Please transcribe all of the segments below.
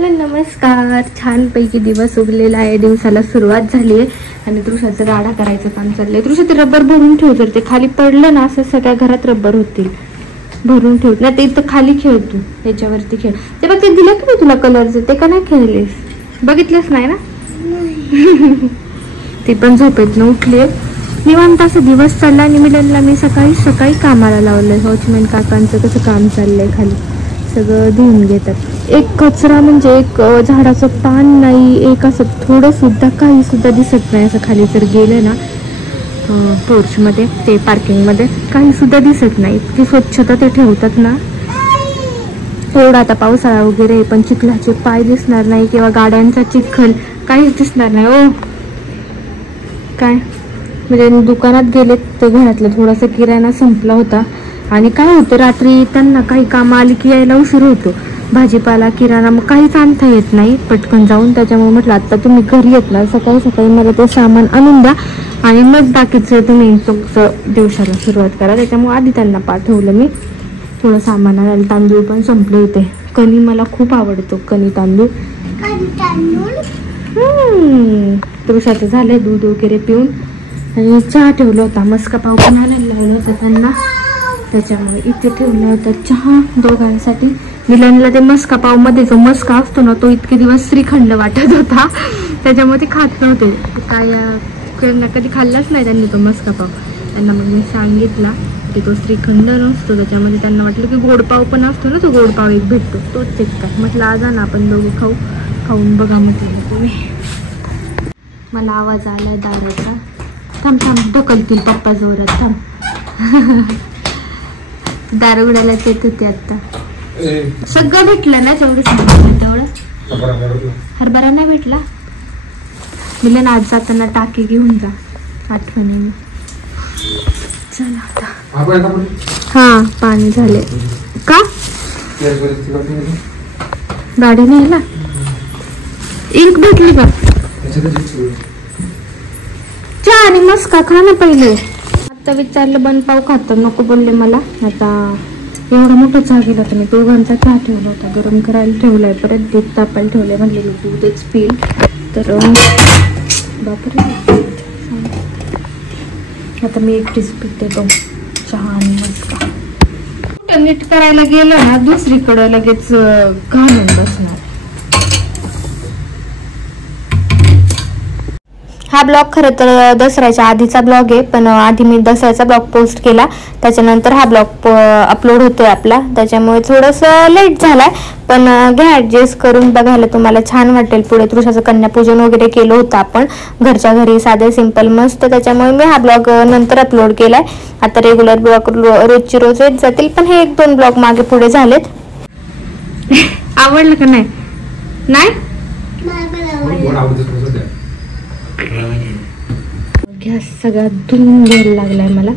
Hello नमस्कार. छानपैकी दिवस उगलेला आहे, दिवसाला सुरुवात झाली आहे आणि तृषाचं राडा करायचं काम चाललंय. तृषा ते रबर भरून ठेव, जर ते खाली पडलं ना असं सगळ्या घरात रबर होतील. भरून ठेव ना, ते इथं खाली खेळ तू, त्याच्यावरती खेळ. ते बघ ते दिलं की मी तुला कलरचं, ते का नाही खेळलेस? बघितलंच नाही ना? ती पण झोपेतनं उठली. निवांत असं दिवस चालला आणि मिलनला मी सकाळी कामाला लावलंय. वॉचमॅन काकांचं कसं काम चाललंय, खाली सगळं धुवून घेतात. एक कचरा म्हणजे एक झाडाचं पान नाही, एक असं थोडं सुद्धा काही सुद्धा दिसत नाही. असं खाली जर गेलं ना पोर्चमध्ये, ते पार्किंगमध्ये काही सुद्धा दिसत नाही. इतकी स्वच्छता ते ठेवतात ना. एवढा आता पावसाळा वगैरे, पण चिखलाचे पाय दिसणार नाही किंवा गाड्यांचा चिखल काहीच दिसणार नाही. ओ काय म्हणजे दुकानात गेले तर घरातलं थोडासा किराणा संपला होता. आणि काय होतं, रात्री त्यांना काही कामं आली की यायला उशीर होतो. भाजीपाला किराणा मग काहीच आणता येत नाही पटकन जाऊन. त्याच्यामुळे म्हटलं आता तुम्ही घरी येत ना, सकाळी मला ते सामान आणून द्या आणि मग बाकीचं तुम्ही तुमचं दिवसाला सुरुवात करा. त्याच्यामुळे आधी त्यांना पाठवलं मी. थोडं सामान आणायला. तांदूळ पण संपले होते. कणी मला खूप आवडतो, कणी तांदूळ. तृषाचं झालंय दूध वगैरे पिऊन. आणि चहा ठेवला होता, मस्का पाव पण आणायला लावलं होतं त्यांना, त्याच्यामुळे इथे ठेवला होता चहा दोघांसाठी. मिलनला ते मस्का पाव मध्ये जो मस्का असतो ना, तो इतके दिवस श्रीखंड वाटत होता, त्याच्यामुळे ते खात नव्हते. काय कधी खाल्लाच नाही त्यांनी तो मस्का पाव. त्यांना मग मी सांगितला की तो श्रीखंड नसतो, त्याच्यामध्ये त्यांना वाटलं की गोड पाव पण असतो ना, तो गोड पाव एक भेटतो, तोच चेक काय. म्हटलं आज ना आपण दोघं खाऊन बघा म्हटलं तुम्ही. मला आवाज आलाय दाराचा. थांब ढकलतील पप्पा जोरात. थांब. दार उडायला येत होते आता. सगळं भेटलं ना, जेवढं सांगितलं तेवढं. हरभरा नाही भेटला. मिलन आज जाताना टाकी घेऊन जा आठवणीने. चला आता. हा पाणी झाले का? गाडी न्यायला इंक भेटली का? चहा आणि मस्का खा ना पहिले. आता विचारलं बन पाव खातो, नको बोलले मला. आता एवढा मोठा चहा गेला होता मी, दोघांचा चहा ठेवला होता, गरम करायला ठेवलाय, परत दूध तापायला ठेवलंय. म्हणले मी दूधच पिईल. तर बापरे, आता मी एकटीच पिते तो चहा आणि मस्का. कुठं नीट करायला गेलं ना, दुसरीकडं लगेच घालून बसणार. हा ब्लॉग खरं तर दसऱ्याच्या आधीचा ब्लॉग आहे, पण आधी मी दसऱ्याचा ब्लॉग पोस्ट केला, त्याच्यानंतर हा ब्लॉग अपलोड होतोय आपला, त्याच्यामुळे थोडंसं लेट झालाय. पण घ्या ऍडजस्ट करून, बघायला तुम्हाला छान वाटेल. पुढे तृषाचं कन्यापूजन वगैरे केलं होतं आपण घरच्या घरी, साधे सिंपल मस्त, त्याच्यामुळे मी हा ब्लॉग नंतर अपलोड केलाय. आता रेग्युलर ब्लॉग रोजची रोज येत जातील, पण हे 1-2 ब्लॉग मागे पुढे झालेत. आवडलं का नाही? गॅस सगळा धुवून घ्यायला लागलाय मला.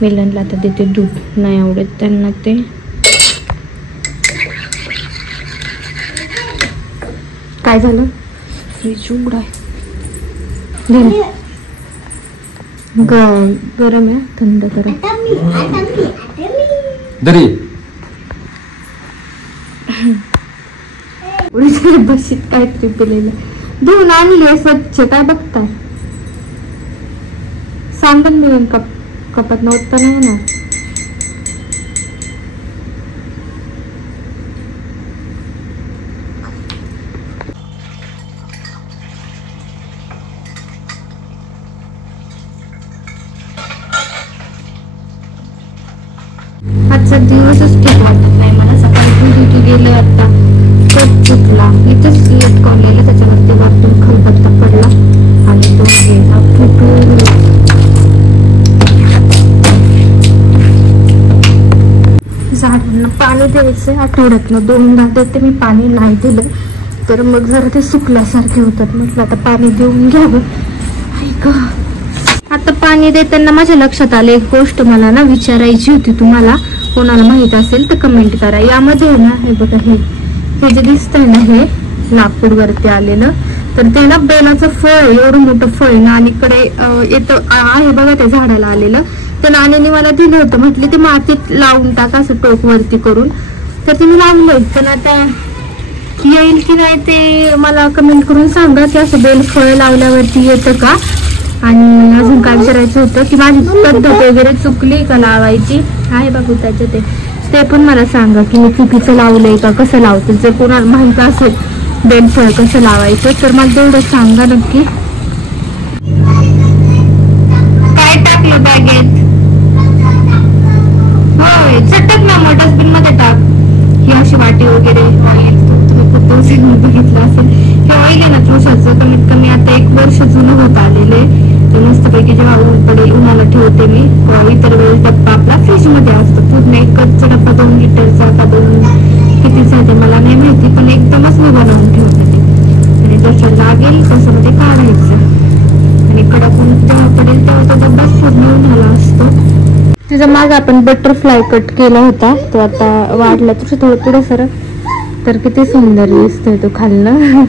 मिलनला आता देते दूध, नाही आवडत त्यांना ते. काय झालं? फ्रीज उघडा आहे. गरम आहे, थंड करा. बशीत काहीतरी पिलेलं धुवून आणली स्वच्छ. काय बघताय? सांगून मिळून कपात नव्हतं नाही ना. आजचा दिवसच ठीक वाटत नाही मला. सकाळी ड्युटी गेलं, आता कट फुटला, इथंच लेट कॉलेला, त्याच्यावरती वाटून खलबत्ता पडला आणि तो गेला फुटून. झाडांना पाणी द्यायचं, आठवड्यातनं 2दा देते मी पाणी. नाही दिलं तर मग जरा ते सुकल्यासारखे होतात. म्हटलं आता पाणी देऊन घ्यावं. आता पाणी देताना माझ्या लक्षात आलं एक गोष्ट मला ना विचारायची होती तुम्हाला. कोणाला माहित असेल तर कमेंट करा. यामध्ये ना हे बघा, हे जे दिसतंय ना, हे लाकूड वरती आलेलं, तर ते ना बेलाचं फळ, एवढं मोठं फळ ना अलीकडे येतं आहे बघा, त्या झाडाला आलेलं. तर नानीने मला दिलं होतं, म्हटले ते मातीत लावून टाका असं टोक वरती करून. तर तुम्ही लावलंय, पण आता येईल की नाही ते मला कमेंट करून सांगा की असं बेलफळ लावल्यावरती येतं का. आणि अजून काय विचारायचं होतं की माझी पद्धत वगैरे चुकली का लावायची आहे बाबू त्याचं ते पण मला सांगा की मी चुकीचं लावलंय का, कसं लावतं. जर कोणाला माहित असेल बेलफळ कसं लावायचं तर मला तेवढं सांगा नक्की. काय टाकलं बॅगेत? होय चटक ना मग डस्टबिन मध्ये टाक. ही अशी वाटी वगैरे तुम्ही खूप दिवसांनी बघितलं असेल. हे ऑइल आहे ना तुळसाचं कमीत कमी आता 1 वर्ष जुनं होत आलेले. ते मस्तपैकी जेव्हा ऊन पडेल उन्हाला ठेवते मी. इतर वेळेस डब्बा आपला फ्रीज मध्ये असतो. पूर्ण एकच डब्बा 2 लिटरचा का 2 कितीचा ते मला नाही माहिती, पण एकदमच मी बनवून ठेवते ते. आणि जसं लागेल तसं मध्ये काढायचं आणि कडक ऊन जेव्हा पडेल तेव्हा तो डब्बाच पूर्ण उन्हाला असतो. त्याचा माग आपण बटरफ्लाय कट केला होता तो आता वाढला तसं थोडं पुढे सरक तर किती सुंदर दिसतोय तो खालनं.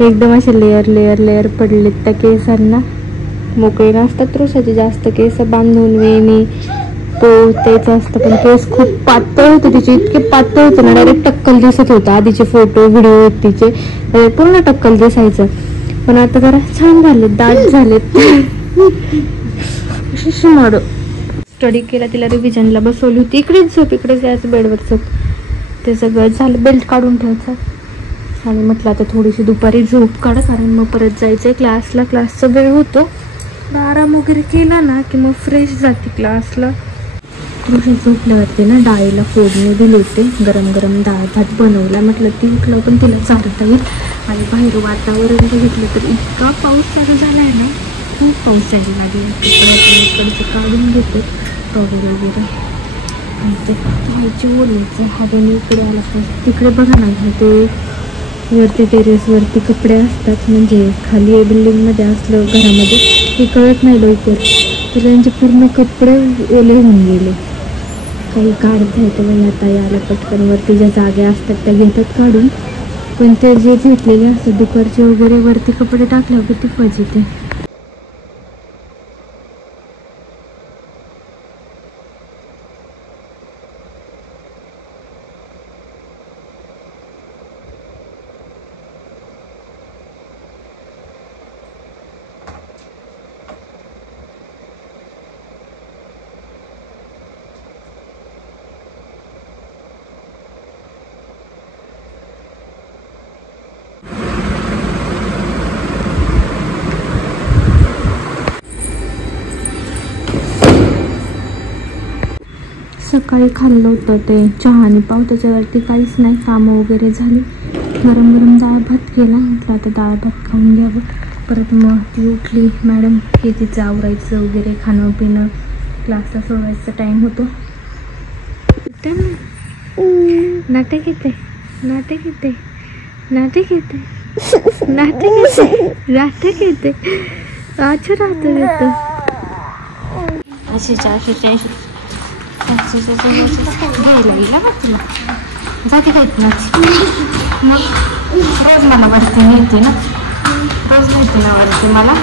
एकदम असे लेअर लेअर लेअर पडलेत त्या केसांना. मोकळे नसतात तुळसाचे जास्त केस बांधून वेणी तेच असतं, पण केस खूप पातळ होते तिचे. इतके पातळ होते ना डायरेक्ट टक्कल दिसत होतं. आधीचे फोटो व्हिडिओ तिचे पूर्ण टक्कल दिसायचं, पण आता जरा छान झालेत, दाट झालेत. शिमाडो स्टडी केला, तिला रिव्हिजनला बसवली होती. इकडेच झोप, इकडेच यायचं बेडवर झोप. ते सगळं झालं, बेल्ट काढून ठेवायचं आणि म्हटलं आता थोडीशी दुपारी झोप काढ, कारण मग परत जायचंय क्लासला. क्लासचा वेळ होतो, आराम वगैरे केला ना की मग फ्रेश जाते क्लासला. थोडीशी झोपल्यावरती ना डाळीला फोडणी दिली होते, गरम गरम डाळ भात बनवला. म्हटलं ती उठलं पण तिला चालता येईल. आणि बाहेर वातावरण बघितलं तर इतका पाऊस चालू झाला आहे ना, खूप पाऊस यायला लागेल. इकडचं काढून घेते टॉवेल वगैरे आणि ते व्हायची ओलायचं हवेने इकडे आला पाहिजे. तिकडे बघा ना ते वरती टेरेसवरती कपडे असतात, म्हणजे खाली बिल्डिंगमध्ये असलं घरामध्ये हे कळत नाही लवकर, तर त्यांचे पूर्ण कपडे ओले होऊन गेले. काही काढता येतं म्हणजे आता याला पटकन वरती ज्या जागे असतात त्या घेतात काढून, पण ते जे घेतलेले असतात दुपारचे वगैरे वरती कपडे टाकल्यावर किती फजिते. सकाळी खाल्लं होतं ते चहा आणि पाव, त्याच्यावरती काहीच नाही. कामं वगैरे झाली, गरम गरम डाळ भात केला. म्हटलं आता डाळ भात खाऊन घ्यावं. परत मग ती उठली मॅडम, हे तिचं आवरायचं वगैरे, खाणं पिणं, क्लासला सोडायचा टाईम होतो. नाटक येते नाटक येते नाटक येते नाटक येते नाटक येते अच्छा राहतं येतं अशीच घ्यायला गेला का तुला जाते काहीत ना. मग रोज मला वरती मिळते ना, रोज मिळते ना वरती मला.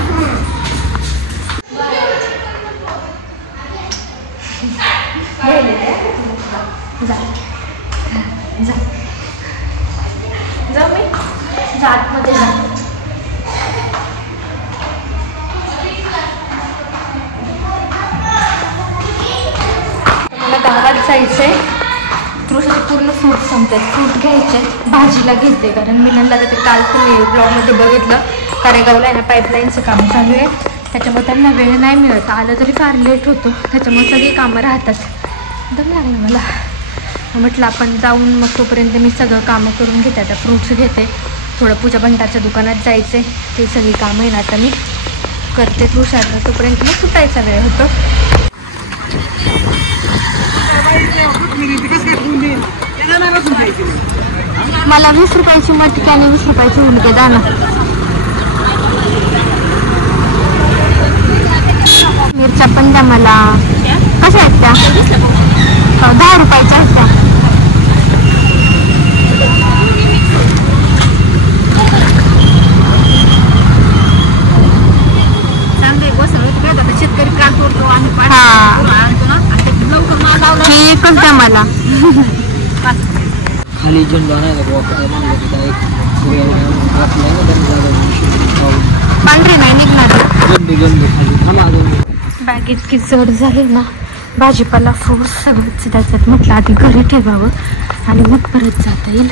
जा मी आतमध्ये जा. मला गावात जायचंय. तुळशीचे पूर्ण फ्रूट संपतात, फ्रूट घ्यायचे. भाजीला घेते कारण मिलनला ते काल तुम्ही ब्लॉगमध्ये बघितलं कारेगावला आहे ना पाईपलाईनचं काम चालू आहे, त्याच्यामुळे त्यांना वेळ नाही मिळत. आलं तरी फार लेट होतो, त्याच्यामुळे सगळी कामं राहतात. दम लागलं मला. म्हटलं आपण जाऊन मग तोपर्यंत मी सगळं कामं करून घेते. आता फ्रूट्स घेते, थोडं पूजा भंडारच्या दुकानात जायचे, ते सगळी कामं आहे ना आता मी करते तुळशीला. तोपर्यंत मग सुटायचा वेळ होतो. मला 20 रुपयाची मटकी आणि 20 रुपयाची उलटे द्या ना. मिरच्या पण द्या मला. कशा आहेत त्या? 10 रुपयाच्या आहेत त्या. शेतकरी काय करतो आणि एकच द्या मला. खाली झेंडा नाही का वापरायला म्हणलं की डायरेक्ट पांढरे नाही निघणार झेंडे खाली थांबा बॅग इतकी जड झाली ना, भाजीपाला फ्रूट सगळंच त्याच्यात म्हटलं आधी घरी ठेवावं आणि मग परत जाता येईल.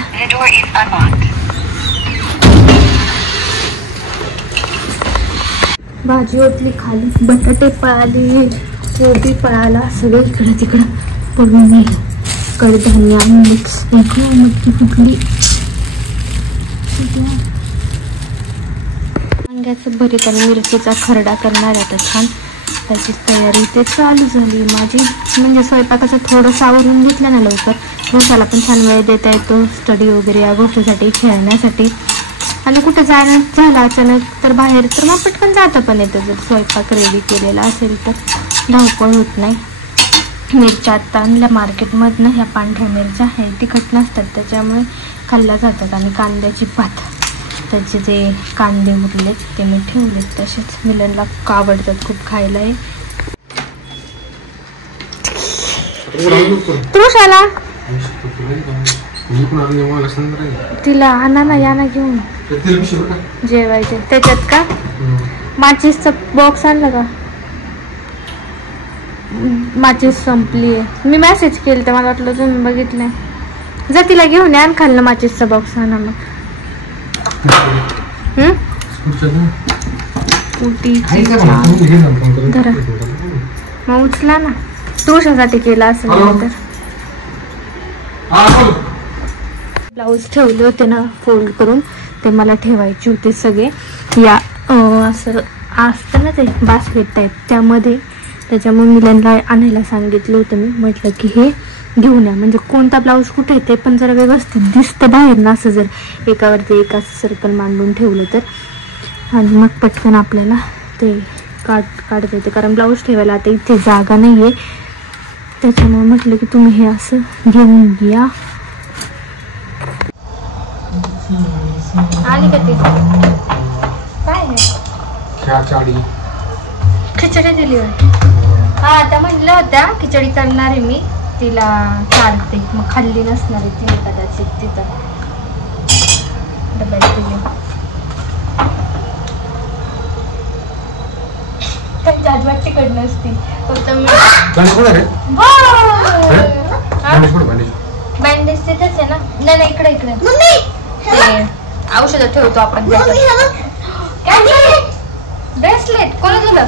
भाजी ओतली खाली, बटाटे पळाले, कोबी पळाला, सगळं इकडं तिकडं पडून गेलं. कडधान्य मिक्स मटकी फुटली. वांग्याचं भरीत आणि मिरचीचा खरडा करणार आहे आता छान. त्याची तयारी ते चालू झाली माझी. म्हणजे स्वयंपाकाचं थोडंसं आवरून घेतलं ना लवकर, रोसाला पण छान वेळ देता येतो स्टडी वगैरे या गोष्टीसाठी, खेळण्यासाठी. आणि कुठं जाणं झालं अचानक तर बाहेर तर मग पटकन जाता पण येतं जर स्वयंपाक रेडी केलेला असेल तर, धावपळ होत नाही. मिरच्या आत्ता आणल्या मार्केटमधनं, ह्या पांढऱ्या मिरच्या हे तिखट नसतात त्याच्यामुळे खाल्ल्या जातात. आणि कांद्याची पात, त्याचे ते कांदे उरलेत ते मी ठेवलेत तसेच. मिलनला आवडतात खूप खायला हे. तृषाला तिला आणा ना, या ना घेऊन जेवायचे. त्याच्यात का माचीसचा बॉक्स आणला का? माचीस संपली आहे. मी मेसेज केलं तर मला वाटलं तुम्ही बघितलंय. जा तिला घेऊन या, खाल्लं माचीसचा बॉक्स आणा मग. मग उचला ना, तुळशासाठी केला असं तर. ब्लाऊज ठेवले होते ना फोल्ड करून, ते मला ठेवायचे होते सगळे या असं असतं ना ते बास्केट टाईप त्यामध्ये. त्याच्यामुळे मिलनला आणायला सांगितलं होतं मी. म्हटलं की हे घेऊन या, म्हणजे कोणता ब्लाऊज कुठे आहे ते पण जरा व्यवस्थित दिसतं बाहेर ना, असं जर एकावरती एक असं सर्कल मांडून ठेवलं तर. आणि मग पटकन आपल्याला ते काढता येते, कारण ब्लाऊज ठेवायला आता इथे जागा नाही आहे. त्याच्यामुळे म्हटलं की तुम्ही हे असं घेऊन घ्या. आली का ते काय खिचडी दिली होती. हा आता म्हणलं होत्या खिचडी करणार आहे मी, तिला काढते मग खाल्ली नसणार आहे तिने कदाचित तिथं डब्यात दिली. त्यांची अजिबात तिकड नसती, फक्त बँडेज तिथेच आहे ना. नाही इकडे इकडे औषध ठेवतो आपण. ब्रेसलेट कोण दिलं?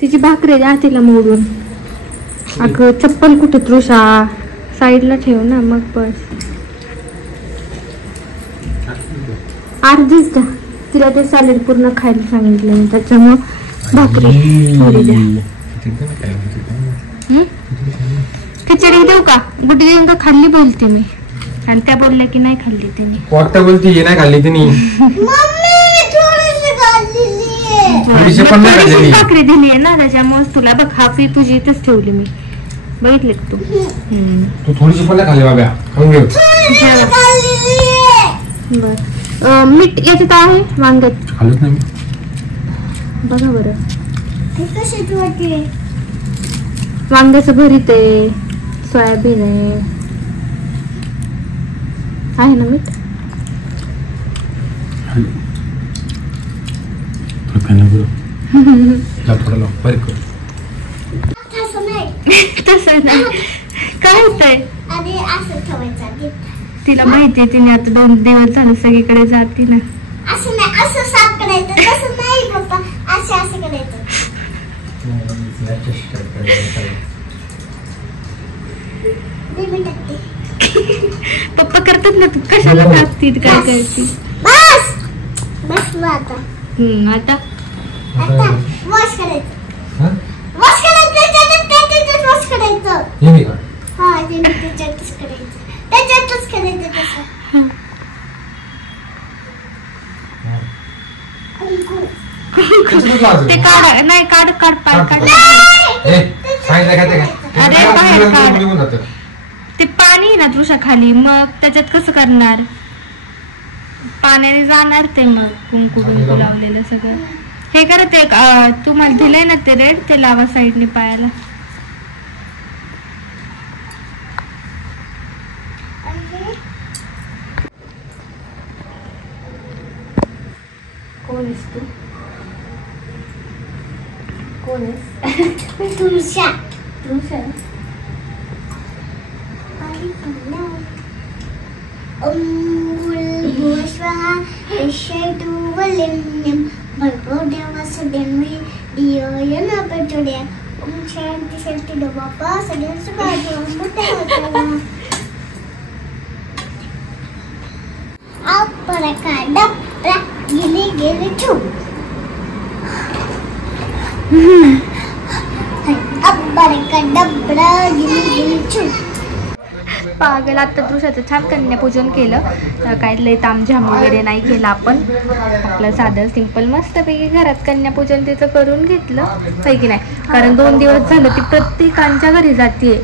तिची भाकरी द्या तिला मोडून. अगं चप्पल कुठे तृषा, साईडला ठेव ना मग बस. अर्धीच द्या तिला, ते सॅलेड पूर्ण खायला सांगितलं त्याच्यामुळं भाकरी थोडी द्या. खिचडी देऊ का? बुटी देऊन का खाल्ली बोलते मी, आणि त्या बोलल्या की नाही खाल्ली तिने. कोणता बोलती हे नाही खाल्ली तिने? भाकरी दिली आहे ना त्याच्यामुळे तुला बघ हाफी तुझी इथेच ठेवली मी, बघितले तू. तू थोडीशी पण नाही खाल्ली बाबा, खाऊन घे. बर मीठ याच्यात आहे वांग्यात, खाल्लंच नाही बघा बरं. वांग्याचं भरीत आहे, सोयाबीन आहे ना मीठ. तसं नाही काय होतंय तिला माहितीये, तिने आता 2 दिवस झाले सगळीकडे जाते ना. पप्पा करतात ना, तू कशाला टाकते काय करते? आता वॉश करायचं. ते काढ नाही, काढ पाय काढ. अरे बाहेर काढ. ते पाणी ना तुझ्या खाली, मग त्याच्यात कसं करणार? पाण्याने जाणार ते, मग कुंकू लावलेलं सगळं. हे करा ते तुम्हाला दिलंय ना ते रेड, ते लावा साईडने पायाला. कोण आहेस तू? कोण आहेस? तुळशा तुळशा. भूस्वहा यशतु वलिन्यं भर्गो देवस्य धीमहि धियो यो न प्रचोदयात्. ओम शांती शांती दो बाप्पा सगळ्यांचं सुखाचं मोठं Abracadabra, gili gili chu. Abracadabra, gili gili chu. पागल. आता तृषाचं छान कन्यापूजन केलं. काय लय तामझाम वगैरे नाही केलं आपण. आपलं साधं सिंपल मस्तपैकी घरात कन्यापूजन तिचं करून घेतलं काही की नाही. कारण 2 दिवस झालं ती प्रत्येकांच्या घरी जाते.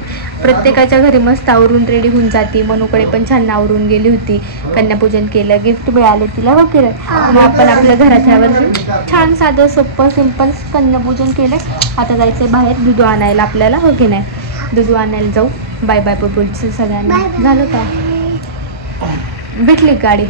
प्रत्येकाच्या घरी मस्त आवरून रेडी होऊन जाते. मनूकडे पण छान आवरून गेली होती. कन्यापूजन केलं, गिफ्ट मिळाले तिला वगैरे. मग आपण आपल्या घरात यावर्षी छान साधं सोपं सिंपल कन्यापूजन केलं. आता जायचं बाहेर दूध आणायला आपल्याला हो की नाही. दूध आणायला जाऊ. बाय बाय पुढचं सगळ्यांना. झालं का? भेटली गाडी.